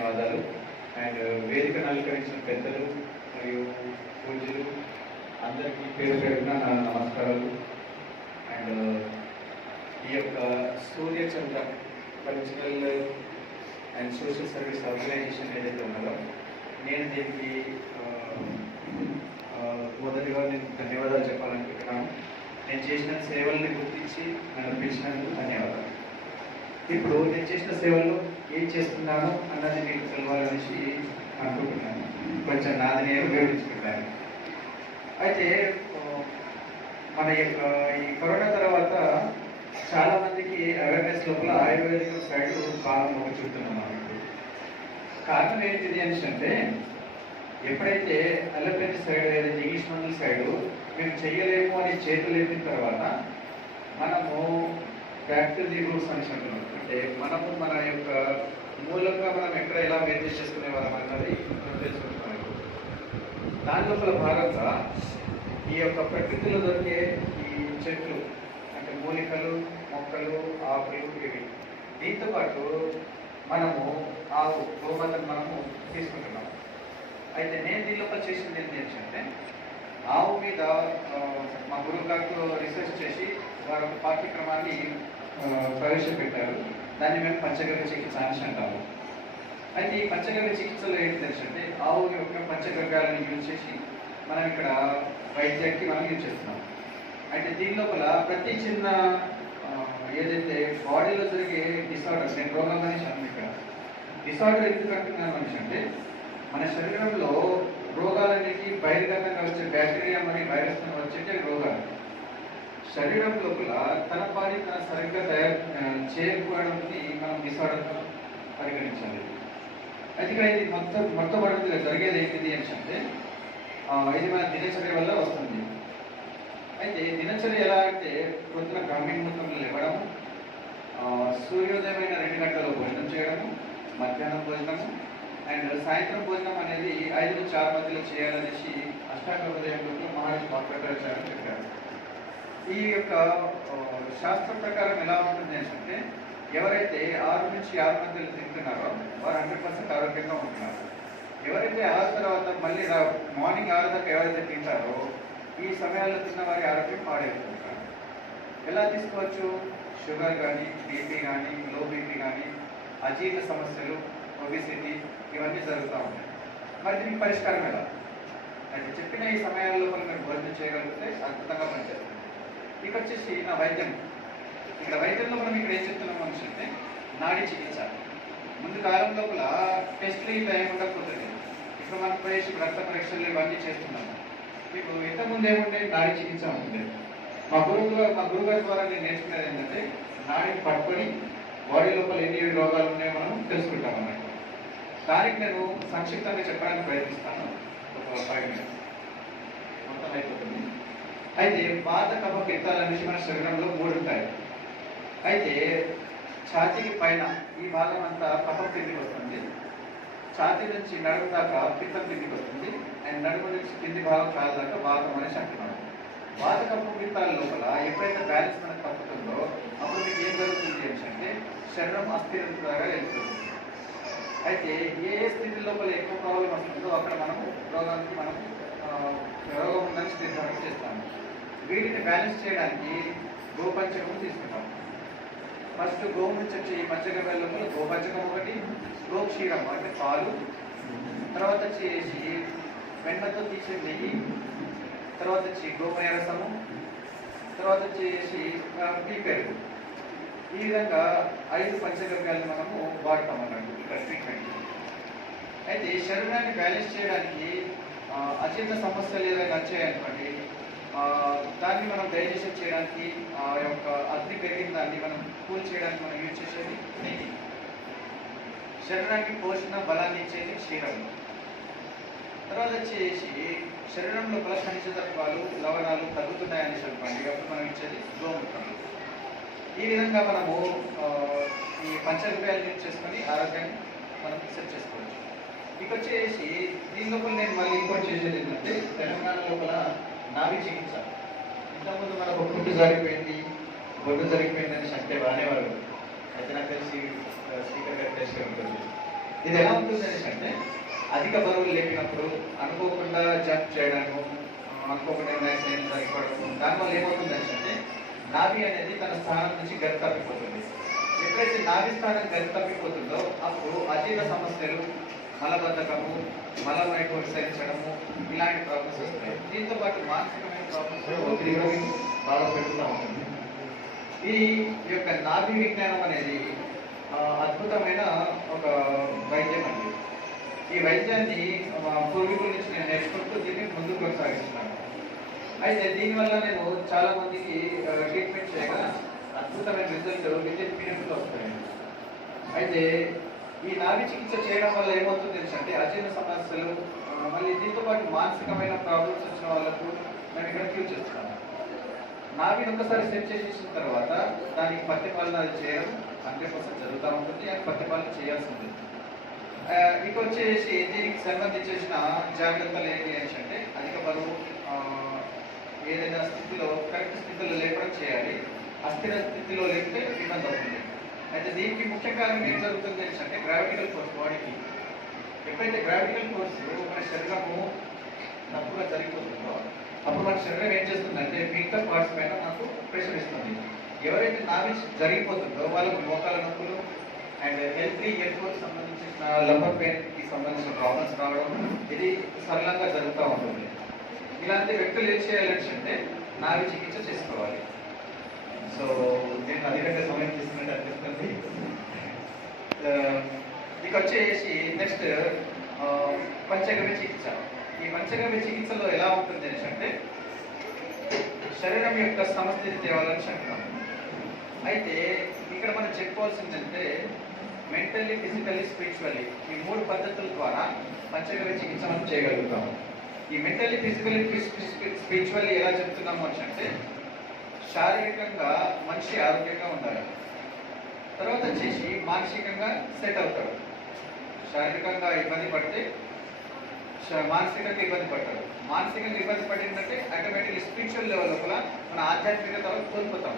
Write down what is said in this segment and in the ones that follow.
ధన్యవాదాలు. అండ్ వేదికను అలంకరించిన పెద్దలు మరియు పూజ్యులు అందరికీ పేరు పేరున నా నమస్కారాలు. అండ్ ఈ యొక్క Suryachandra cultural and social service organisation ఏదైతే ఉన్నదో నేను దీనికి మొదటిగా నేను ధన్యవాదాలు చెప్పాలనుకుంటున్నాను. నేను చేసిన సేవల్ని గుర్తించి నన్ను పిలిచినందుకు ధన్యవాదాలు. ఇప్పుడు నేను చేసిన సేవలు ఏం చేస్తున్నాను అన్నది మీకు తెలవాలనేసి అనుకుంటున్నాను. కొంచెం నాది నేను వివరించుకుంటాను. అయితే మన యొక్క ఈ కరోనా తర్వాత చాలామందికి అవేర్నెస్ లోపల ఆయుర్వేదిక సైడ్ బాగా మొగ్గు చూపుతున్నాం. కారణం ఏంటిది అనేసి అంటే ఎప్పుడైతే అలోపతి సైడ్ ఏదైతే ఇంగ్లీష్ మందుల సైడు మేము చెయ్యలేము అని చేతులు ఎత్తిన తర్వాత మనము బ్యాక్ టు ది రూట్స్ అని అంటున్నాం. అంటే మనము మన యొక్క మూలంగా మనం ఎక్కడ ఎలా మెయింటైన్ చేసుకునే వాళ్ళం అన్నది మనం తెలుసుకుంటున్నాం. దాని లోపల భాగంగా ఈ యొక్క ప్రకృతిలో దొరికే ఈ చెట్లు అంటే మూలికలు, మొక్కలు, ఆకులు ఇవి దీంతో పాటు మనము ఆవు గోమాతను మనము తీసుకుంటున్నాం. అయితే నేను దీని లోపల చేసింది ఏంటంటే ఆవు మీద మా గురువు గారితో రీసెర్చ్ చేసి వారు ఒక పాఠ్యక్రమాన్ని ప్రవేశపెట్టారు. దాన్ని మేము పంచగవ్య చికిత్స అని అంటాము. అయితే ఈ పంచగవ్య చికిత్సలో ఏంటంటే ఆవు యొక్క పంచగవ్యాలను యూజ్ చేసి మనం ఇక్కడ వైద్యానికి మనం యూజ్ చేస్తున్నాం. అయితే దీని లోపల ప్రతి చిన్న ఏదైతే బాడీలో జరిగే డిసార్డర్స్ నేను రోగం అనేసి అన్నాను. ఇక్కడ డిసార్డర్ ఎందుకు అంటున్నాను అనేసి అంటే మన శరీరంలో రోగాలన్నిటి బహిర్గతంగా వచ్చే బ్యాక్టీరియా మరియు వైరస్ వచ్చే రోగాలు శరీరం లోపల తన పాడి తన సరిగ్గా చేయకపోవడంని మనం డిసార్డర్గా పరిగణించాలి. అయితే ఇక్కడ ఇది మొట్టమొదటిగా జరిగేది ఏంటిది అని అంటే ఇది మన దినచర్య వల్ల వస్తుంది. అయితే దినచర్య ఎలా అంటే పొద్దున గ్రామీణముఖంలో లేవడము, సూర్యోదయమైన 2 గంటల భోజనం చేయడము, మధ్యాహ్నం భోజనము అండ్ సాయంత్రం భోజనం అనేది 5 నుంచి 6 మధ్యలో చేయాలనేసి అష్టాంగ హృదయంలో మహర్షి డాక్టర్ చెప్పారు. ఈ యొక్క శాస్త్రం ప్రకారం ఎలా ఉంటుంది అంటే ఎవరైతే 6 నుంచి 6 మధ్యలో తింటున్నారో వారు 100% ఆరోగ్యంగా ఉంటున్నారు. ఎవరైతే 6 తర్వాత మళ్ళీ మార్నింగ్ 6 దాకా ఎవరైతే తింటారో ఈ సమయాల్లో తిన్న వారి ఆరోగ్యం పాడైపోతుంటారు. ఎలా తీసుకోవచ్చు? షుగర్ కానీ, బీపీ కానీ, లో బీపీ కానీ, అజీర్ణ సమస్యలు, ఒబిసిటీ ఇవన్నీ జరుగుతూ ఉంటాయి. మరి దీనికి పరిష్కారం ఎలా? అయితే చెప్పిన ఈ సమయాల్లో మీరు భోజనం చేయగలిగితే అద్భుతంగా పనిచేస్తుంది. ఇక వచ్చేసి నా వైద్యం. ఇక్కడ వైద్యంలో మనం ఇక్కడ ఏం చెప్తున్నాం అంటే నాడీ చికిత్స. ముందు కాలం లోపల టెస్ట్లు ఇట్లా ఏమి ఉండకపోతుంది. ఇప్పుడు మనం పోయేసి రక్త పరీక్షలు ఇవన్నీ చేస్తున్నాము. మీకు ఇంతకుముందు ఏముంటే నాడీ చికిత్స ఉంటుంది. మా గురువుగారి ద్వారా నేను నేర్చుకునేది ఏంటంటే నాడిని పట్టుకొని బాడీ లోపల ఎన్ని రోగాలు ఉన్నాయో మనం తెలుసుకుంటాం అన్నట్టు. దానికి నేను సంక్షిప్తంగా చెప్పడానికి ప్రయత్నిస్తాను. ఒక 5 minutes మొత్తం అయిపోతుంది. అయితే వాత, కఫ, పిత్తాలు అనేసి మన శరీరంలో 3 ఉంటాయి. అయితే ఛాతీకి పైన ఈ భాగం అంతా కఫం కిందికి వస్తుంది. ఛాతీ నుంచి నడుము దాకా పిత్తం కిందికి వస్తుంది. అండ్ నడుము నుంచి కింది భాగం కాదు దాకా వాతం అనేసి అంటున్నాడు. వాత, కఫ, పిత్తాల లోపల ఎప్పుడైతే బ్యాలెన్స్ మనకు తప్పుతుందో అప్పుడు మీకు ఏం జరుగుతుంది అంటే శరీరం అస్థిరతగా వెళ్తుంది. అయితే ఏ స్థితి లోపల ఎక్కువ ప్రాబ్లం వస్తుందో అక్కడ మనము రోగం ఉందని నిర్ధారణ చేస్తాము. వీటిని బ్యాలెన్స్ చేయడానికి గోపంచకం తీసుకుంటాం. ఫస్ట్ గోవు నుంచి వచ్చే ఈ పంచగవ్యాల లోపల గోపంచకం ఒకటి, గోక్షీరం అంటే పాలు, తర్వాత వచ్చేసి వెన్నతో తీసే నెయ్యి, తర్వాత వచ్చి గోమయ రసము, తర్వాత వచ్చేసి పెరుగు. ఈ విధంగా 5 పంచగవ్యాలు మనము వాడతాం అన్నట్టు ఇక్కడ ట్రీట్మెంట్. అయితే శరీరాన్ని బ్యాలెన్స్ చేయడానికి అజీర్ణ సమస్యలు ఏదైనా వచ్చాయనుకోండి దాన్ని మనం డైజెషన్ చేయడానికి ఆ యొక్క అగ్ని పెరిగిన దాన్ని మనం కూల్ చేయడానికి మనం యూజ్ చేసేది నెయ్యి. శరీరానికి పోషణ బలాన్ని ఇచ్చేది క్షీరం. తర్వాత వచ్చేసి శరీరం లోపల ఖనిజ తత్వాలు, లవణాలు తగ్గుతున్నాయని చెప్పండి అప్పుడు మనం ఇచ్చేది గోమూత్రం. ఈ విధంగా మనము ఈ పంచగవ్యాలు యూజ్ చేసుకొని ఆరోగ్యాన్ని మనం సెట్ చేసుకోవచ్చు. ఇక వచ్చేసి దీని లోపల నేను మళ్ళీ ఇంకోటి చేసేది ఏంటంటే తెలంగాణ లోపల నాభి చికిత్స. ఇంతకుముందు మనకు పుట్టు జరిగిపోయింది, బొడ్డు జరిగిపోయింది అని అంటే వాడేవారు. అయితే నాకు తెలిసి స్పీకర్ గారి తెలిసి ఉంటుంది. ఇది ఎలా ఉంటుంది అనేసి అంటే అధిక బరువులు లేపినప్పుడు అనుకోకుండా జంప్ చేయడము, అనుకోకుండా యాక్సిడెంట్ అయిపోవడం, దానివల్ల ఏమవుతుంది అనేసి అంటే నాభి అనేది తన స్థానం నుంచి గది తప్పిపోతుంది. ఎప్పుడైతే నాభి స్థానం గది తప్పిపోతుందో అప్పుడు అజీర్ణ సమస్యలు, మలబద్ధకము, మలం విసరించడము, ఇలాంటి ప్రాబ్లమ్స్ వస్తాయి. దీంతో పాటు మానసికమైన ప్రాబ్లమ్స్ బాగా పెరుగుతూ ఉంటుంది. ఈ యొక్క నాభి విజ్ఞానం అనేది అద్భుతమైన ఒక వైద్యం అండి. ఈ వైద్యాన్ని పూర్వీకుల నుంచి నేను నేర్చుకుంటూ దీన్ని ముందుకు కొనసాగిస్తున్నాను. అయితే దీనివల్ల నేను చాలా మందికి ట్రీట్మెంట్ చేయగా అద్భుతమైన రిజల్ట్ విత్ పీరియడ్లో వస్తాయి. అయితే ఈ నాభి చికిత్స చేయడం వల్ల ఏమవుతుంది అంటే అజీర్ణ సమస్యలు, మళ్ళీ దీంతో పాటు మానసికమైన ప్రాబ్లమ్స్ వచ్చిన వాళ్ళకు మేము ఇక్కడ క్యూర్ చేస్తున్నాము. నాభిని ఒకసారి సెట్ చేసేసిన తర్వాత దానికి పత్యపాలన చేయడం 100% జరుగుతూ ఉంటుంది. అది పత్యపాలన చేయాల్సి ఉంటుంది. ఇక వచ్చేసి దీనికి సంబంధించిన జాగ్రత్తలు ఏంటి అంటే అధిక బరువు ఏదైనా స్థితిలో కరెక్ట్ స్థితిలో లేపడం చేయాలి. అస్థిర స్థితిలో లేపితే ఇబ్బంది అవుతుంది. అయితే దీనికి ముఖ్య కారణం ఏం జరుగుతుంది అంటే గ్రావిటికల్ ఫోర్స్ బాడీకి. ఎప్పుడైతే గ్రావిటికల్ ఫోర్స్ మన శరీరము తప్పుగా జరిగిపోతుందో అప్పుడు మన శరీరం ఏం చేస్తుందంటే మిగతా పార్ట్స్ పైన మనకు ప్రెషర్ ఇస్తుంది. ఎవరైతే నాభి జరిగిపోతుందో వాళ్ళకు మోకాల నొప్పులు అండ్ L3, L4 సంబంధించిన లంబర్ పెయిన్కి సంబంధించిన ప్రాబ్లమ్స్ రావడం ఇది సరళంగా జరుగుతూ ఉంటుంది. ఇలాంటి వ్యక్తులు ఏం చేయాలంటే నాభి చికిత్స చేసుకోవాలి. సో నేను అధికంగా సమయం తీసుకున్నట్టు అనిపిస్తుంది. ఇక వచ్చేసి నెక్స్ట్ పంచగవ్య చికిత్స. ఈ పంచగవ్య చికిత్సలో ఎలా ఉంటుంది అంటే శరీరం యొక్క సమస్థితి తేవాలని చెప్తాం. అయితే ఇక్కడ మనం చెప్పుకోవాల్సిందంటే మెంటల్లీ, ఫిజికల్లీ, స్పిరిచువల్లీ ఈ 3 పద్ధతుల ద్వారా పంచగవ్య చికిత్స మనం చేయగలుగుతాం. ఈ మెంటల్లీ, ఫిజికల్లీ, స్పిరిచువల్లీ ఎలా చెప్తున్నాము అంటే శారీరకంగా మనిషి ఆరోగ్యంగా ఉండాలి. తర్వాత వచ్చేసి మానసికంగా సెట్ అవుతాడు. శారీరకంగా ఇబ్బంది పడితే మానసికంగా ఇబ్బంది పడతాడు. మానసికంగా ఇబ్బంది పడిందంటే ఆటోమేటిక్లీ స్పిరిచువల్ లెవెల్ లోపల మన ఆధ్యాత్మికత కోల్పోతాం.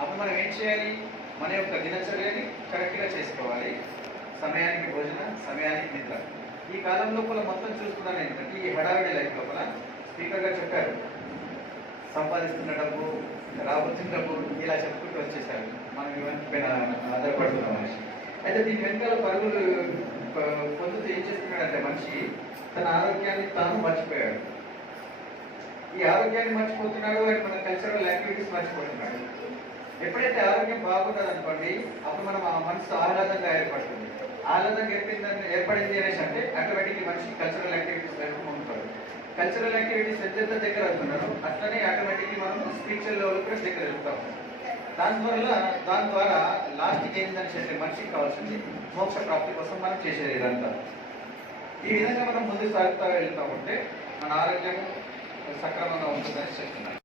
అప్పుడు మనం ఏం చేయాలి? మన యొక్క దినచర్యని కరెక్ట్గా చేసుకోవాలి. సమయానికి భోజనం, సమయానికి నిద్ర. ఈ కాలం లోపల మొత్తం చూసుకున్నాను ఏంటంటే ఈ హడావిడి లైఫ్ లోపల స్పీకర్ గారు చెప్పారు సంపాదిస్తున్న డబ్బు, రాబోతున్న డబ్బు ఇలా చెప్పుకుంటూ వచ్చేసారు. మనం ఇవన్నీ పైన ఆధారపడుతున్నాం మనిషి. అయితే దీని వెనకాల పరుగులు పొందుతూ ఏం చేస్తున్నాడంటే మనిషి తన ఆరోగ్యాన్ని తాను మర్చిపోయాడు. ఈ ఆరోగ్యాన్ని మర్చిపోతున్నాడు అండ్ మన కల్చరల్ యాక్టివిటీస్ మర్చిపోతున్నాడు. ఎప్పుడైతే ఆరోగ్యం బాగుంటుంది అనుకోండి అప్పుడు మనం ఆ మనసు ఆహ్లాదంగా ఏర్పడుతుంది. ఆహ్లాదంగా ఏర్పడింది అనేసి అంటే ఆటోమేటిక్లీ మనిషి కల్చరల్ యాక్టివిటీస్ వైపు ఉంటాడు. కల్చరల్ యాక్టివిటీస్ ఎంత దగ్గర అవుతున్నారో అట్లనే ఆటోమేటిక్లీ మనం స్పిరిచువల్ లెవెల్ కూడా దగ్గర వెళ్తాం. దాని ద్వారా లాస్ట్కి ఏంటంటే మనిషికి కావాల్సింది మోక్ష ప్రాప్తి కోసం మనం చేసేది ఇదంతా. ఈ విధంగా మనం ముందుకు సాగుతూ వెళ్తూ ఉంటే మన ఆరోగ్యం సక్రమంగా ఉంటుందని చెప్తున్నాను.